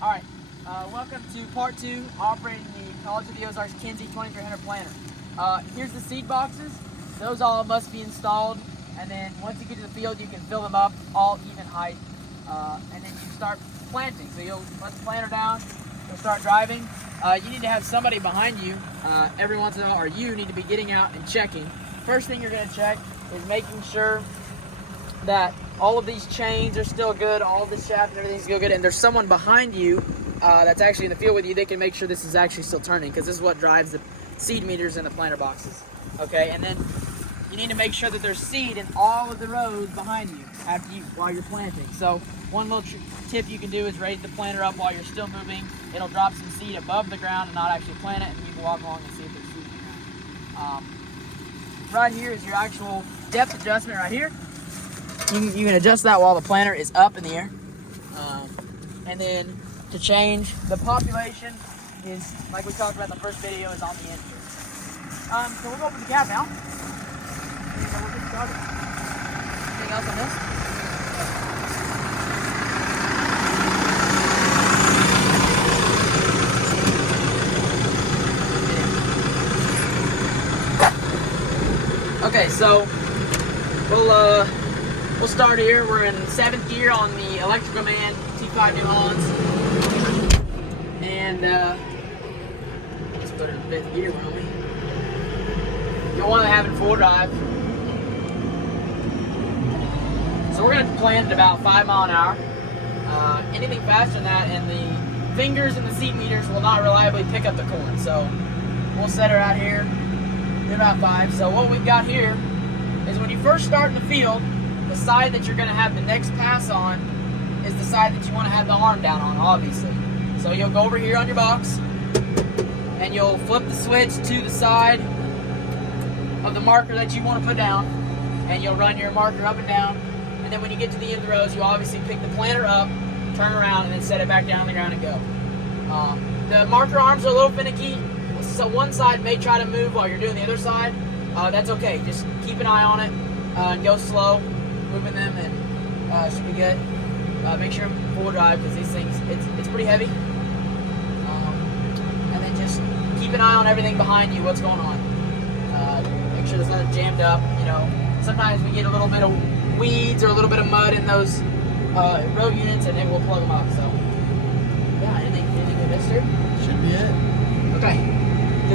Alright, welcome to part 2, operating the College of the Ozarks Kinze 2300 planter. Here's the seed boxes. Those all must be installed, and then once you get to the field, you can fill them up all even height, and then you start planting. So you'll let the planter down, you'll start driving. You need to have somebody behind you every once in a while, or you need to be getting out and checking. First thing you're going to check is making sure that all of these chains are still good, all of the shaft and everything's still good, and there's someone behind you that's actually in the field with you. They can make sure this is actually still turning, because this is what drives the seed meters in the planter boxes. Okay, and then you need to make sure that there's seed in all of the rows behind you while you're planting. So one little tip you can do is raise the planter up while you're still moving. It'll drop some seed above the ground and not actually plant it, and you can walk along and see if there's seed in the ground. Right here is your actual depth adjustment right here. You can adjust that while the planter is up in the air. And then to change the population is, like we talked about in the first video, is on the end here. So we'll go open the cab now. And we'll get started. Anything else on this? Okay, so we'll start here. We're in 7th gear on the Electrical Man T5 New Hollands. And let's put it in 5th gear, won't we? You'll want to have it full drive. So we're going to plant at about 5 miles an hour. Anything faster than that, and the fingers and the seed meters will not reliably pick up the corn. So we'll set her out here at about 5. So what we've got here is, when you first start in the field, the side that you're going to have the next pass on is the side that you want to have the arm down on, obviously. So you'll go over here on your box, and you'll flip the switch to the side of the marker that you want to put down, and you'll run your marker up and down. And then when you get to the end of the rows, you obviously pick the planter up, turn around, and then set it back down on the ground and go. The marker arms are a little finicky, so one side may try to move while you're doing the other side. That's okay. Just keep an eye on it and go slow, moving them, and should be good. Make sure full drive, because these things, it's pretty heavy. And then just keep an eye on everything behind you, what's going on. Make sure there's nothing jammed up. You know, sometimes we get a little bit of weeds or a little bit of mud in those row units, and it will plug them up. So yeah, anything we missed here? Should be it.